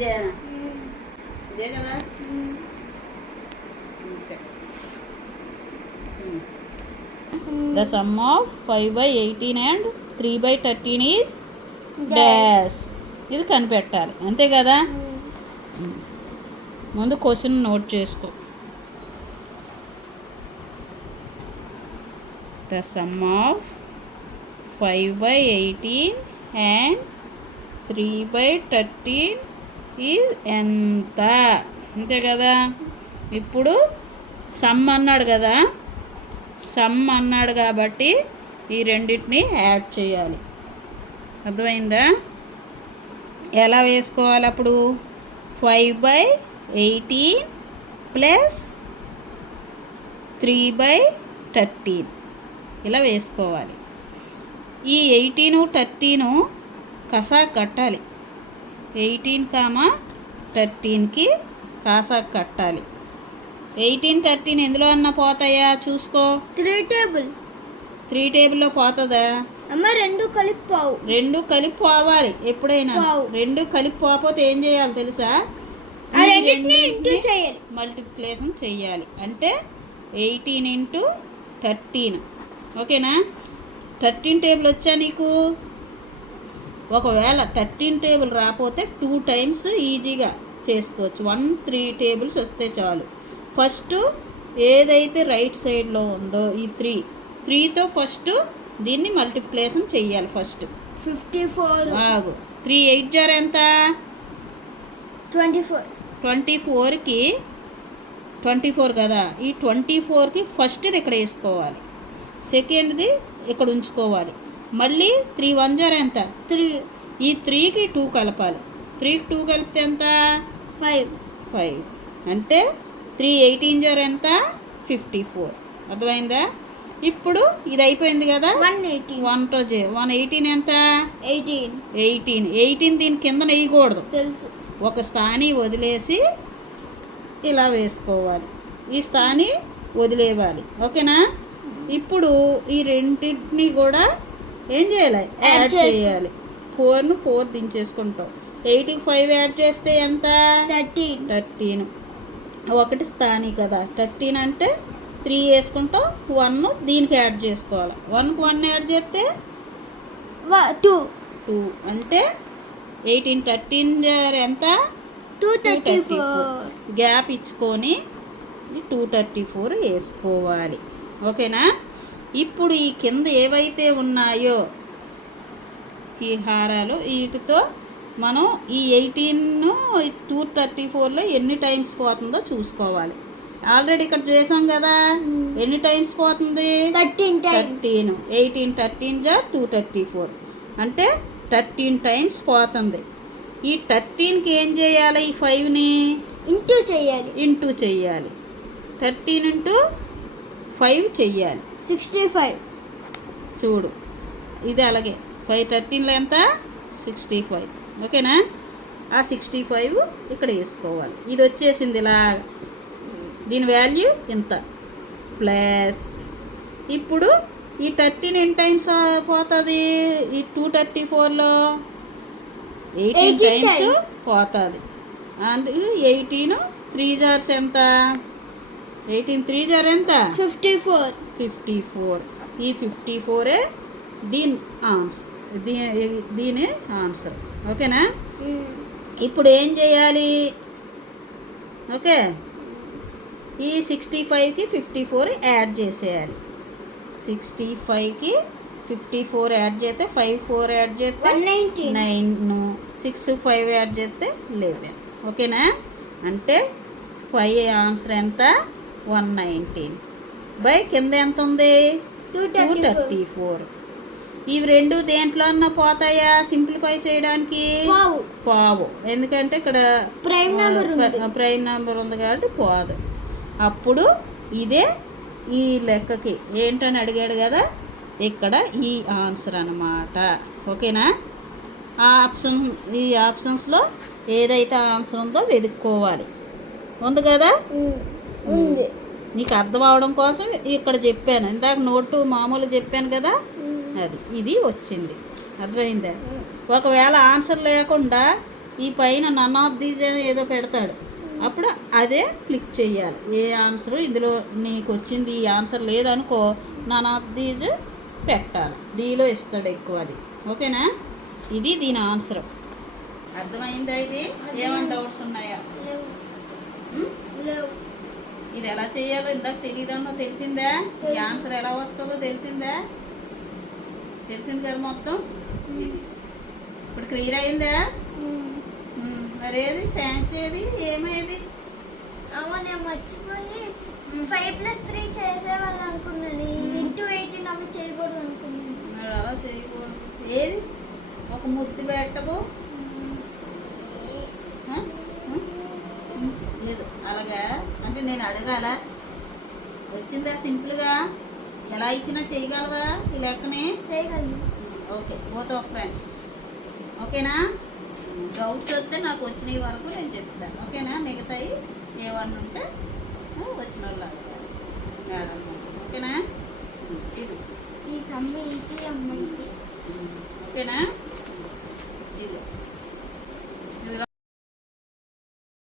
ఇదే ఇదే కదా. The sum of 5/18 and 3/13 is dash. ఇది కనిపెట్టాలి అంతే కదా. ముందు క్వశ్చన్ నోట్ చేసుకో. The sum of 5/18 and 3/13 is ఎంత అంతే కదా. ఇప్పుడు సమ్ అన్నాడు కదా, సమ్ అన్నాడు కాబట్టి ఈ రెండింటిని యాడ్ చేయాలి. అర్థమైందా? ఎలా వేసుకోవాలి అప్పుడు? 5/18 ప్లస్ 3/13 ఇలా వేసుకోవాలి. ఈ 18 13 కసా కట్టాలి. 18, 13కి కాసా కట్టాలి. 18, 13 ఎందులో అన్నా పోతాయా చూసుకో. 3 టేబుల్లో పోతుందా? అమ్మ రెండు కలిపి పోవు. రెండు కలిపి పోవాలి ఎప్పుడైనా. రెండు కలిపి పోకపోతే ఏం చేయాలి తెలుసా? మల్టిప్లికేషన్ చెయ్యాలి. అంటే 18 × 13. ఓకేనా? 13 టేబుల్ వచ్చా నీకు? ఒకవేళ 13 టేబుల్ రాకపోతే 2 టైమ్స్ ఈజీగా చేసుకోవచ్చు. 1 3 టేబుల్స్ వస్తే చాలు. ఫస్ట్ ఏదైతే రైట్ సైడ్లో ఉందో ఈ 3తో ఫస్ట్ దీన్ని మల్టిప్లికేషన్ చెయ్యాలి. ఫస్ట్ 54. ఆగు. 3 8 జార్ ఎంత? 24. 24కి 24 కదా. ఈ 24కి ఫస్ట్ది ఇక్కడ వేసుకోవాలి, సెకండ్ది ఇక్కడ ఉంచుకోవాలి. మళ్ళీ 3 1 జార్ ఎంత? 3. ఈ 3కి 2 కలపాలి. 3కి 2 కలిపితే ఎంత? 5. అంటే 3 18 జార్ ఎంత? 54. అర్థమైందా? ఇప్పుడు ఇది అయిపోయింది కదా. 118 ఎంత? 18 దీని కింద వేయకూడదు, తెలుసు. ఒక స్థాని వదిలేసి ఇలా వేసుకోవాలి. ఈ స్థాని వదిలేవాలి. ఓకేనా? ఇప్పుడు ఈ రెండింటిని కూడా ఏం చేయాలి? యాడ్ చేయాలి. 4ను 4 దించేసుకుంటాం. 8కి 5 యాడ్ చేస్తే ఎంత? 13. ఒకటి స్థాని కదా. 13 అంటే 3 వేసుకుంటాం. 1 దీనికి యాడ్ చేసుకోవాలి. 1కి 1 యాడ్ చేస్తే 2 అంటే 18 13 ఎంత? 234. గ్యాప్ ఇచ్చుకొని 234 వేసుకోవాలి. ఓకేనా? ఇప్పుడు ఈ కింద ఏవైతే ఉన్నాయో ఈ హారాలు, వీటితో మనం ఈ 18 234లో ఎన్ని టైమ్స్ పోతుందో చూసుకోవాలి. ఆల్రెడీ ఇక్కడ చేసాం కదా. ఎన్ని టైమ్స్ పోతుంది? 13. 18 13 జార్ 234 అంటే 13 టైమ్స్ పోతుంది. ఈ 13కి ఏం చేయాలి? ఈ 5ని ఇంటూ చెయ్యాలి. 13 × 5 చెయ్యాలి. 65. చూడు, ఇది అలాగే 5 13లో ఎంత? 65. ఓకేనా? ఆ 65 ఇక్కడ వేసుకోవాలి. ఇది వచ్చేసింది ఇలా. దీని వాల్యూ ఇంత ప్లస్. ఇప్పుడు ఈ 13 ఎన్ని టైమ్స్ పోతుంది? ఈ 234లో 18 టైమ్స్ పోతుంది. అండ్ 18 3 జార్స్ ఎంత? 18 3 జార్ ఎంత? 54. ఈ 54 దీని ఆన్సర్. దీని ఆన్సర్. ఓకేనా? ఇప్పుడు ఏం చేయాలి? ఓకే, ఈ 65కి 54 యాడ్ చేసేయాలి. 65కి 54 యాడ్ చేస్తే 5 4 యాడ్ చేస్తే 9. 6 5 యాడ్ చేస్తే 11. ఓకేనా? అంటే 5 ఆన్సర్ ఎంత? 119. బై కింద ఎంత ఉంది? 234. ఇవి రెండు దేంట్లో అన్నా పోతాయా? సింప్లిఫై చేయడానికి పోవు. ఎందుకంటే ఇక్కడ ప్రైమ్ నెంబర్ ఉంది కాబట్టి పోదు. అప్పుడు ఇదే ఈ లెక్కకి ఏంటని అడిగాడు కదా, ఇక్కడ ఈ ఆన్సర్ అన్నమాట. ఓకేనా? ఈ ఆప్షన్స్లో ఏదైతే ఆన్సర్ ఉందో వెతుక్కోవాలి. ఉంది కదా? నీకు అర్థం అవడం కోసం ఇక్కడ చెప్పాను. ఇందాక నోటు మామూలు చెప్పాను కదా, అది ఇది వచ్చింది. అర్థమైందా? ఒకవేళ ఆన్సర్ లేకుండా ఈ పైన నన్ ఆఫ్ దీస్ ఏదో పెడతాడు, అప్పుడు అదే క్లిక్ చేయాలి. ఏ ఆన్సర్ ఇందులో నీకు వచ్చింది ఈ ఆన్సర్ లేదనుకో నన్ ఆఫ్ దీస్ పెట్టాలి. డీలో ఇస్తాడు ఎక్కువ అది. ఓకేనా? ఇది దీని ఆన్సర్. అర్థమైందా? ఇది ఏమైనా డౌట్స్ ఉన్నాయా? లేవు. ఉం? లేవు. ఇది ఎలా చేయాలో ఇందాక తెలియదమ్మా, తెలిసిందా? ఈ ఆన్సర్ ఎలా వస్తుందో తెలిసిందా? తెలిసింది కదా మొత్తం. ఇది ఇప్పుడు క్లియర్ అయిందా? మరి ఏది థ్యాంక్స్ ఏది ఏమేది? అమ్మ నేను మర్చిపోయి 5+3 చేసేవాళ్ళు అనుకున్నాను. ఇంటూ 18 అవి చేయకూడదు అనుకున్నాను. మరి అలా చేయకూడదు. ఏది ఒక ముద్దు పెట్టకు. ఆ? లేదు అలాగా అంటే నేను అడగాల. వచ్చిందా సింపుల్గా? ఎలా ఇచ్చినా చేయగలవా ఈ లెక్కని? చేయగలను. Okay, both of friends. ఓకేనా? డౌట్స్ వస్తే నాకు వచ్చినవి వరకు నేను చెప్తాను. ఓకేనా? మిగతాయి ఏమన్నా ఉంటే వచ్చిన వాళ్ళు అడగాలి మేడం. ఓకేనా? ఇది ఈ సమ్మె ఇది అమ్మ ఇది. ఓకేనా?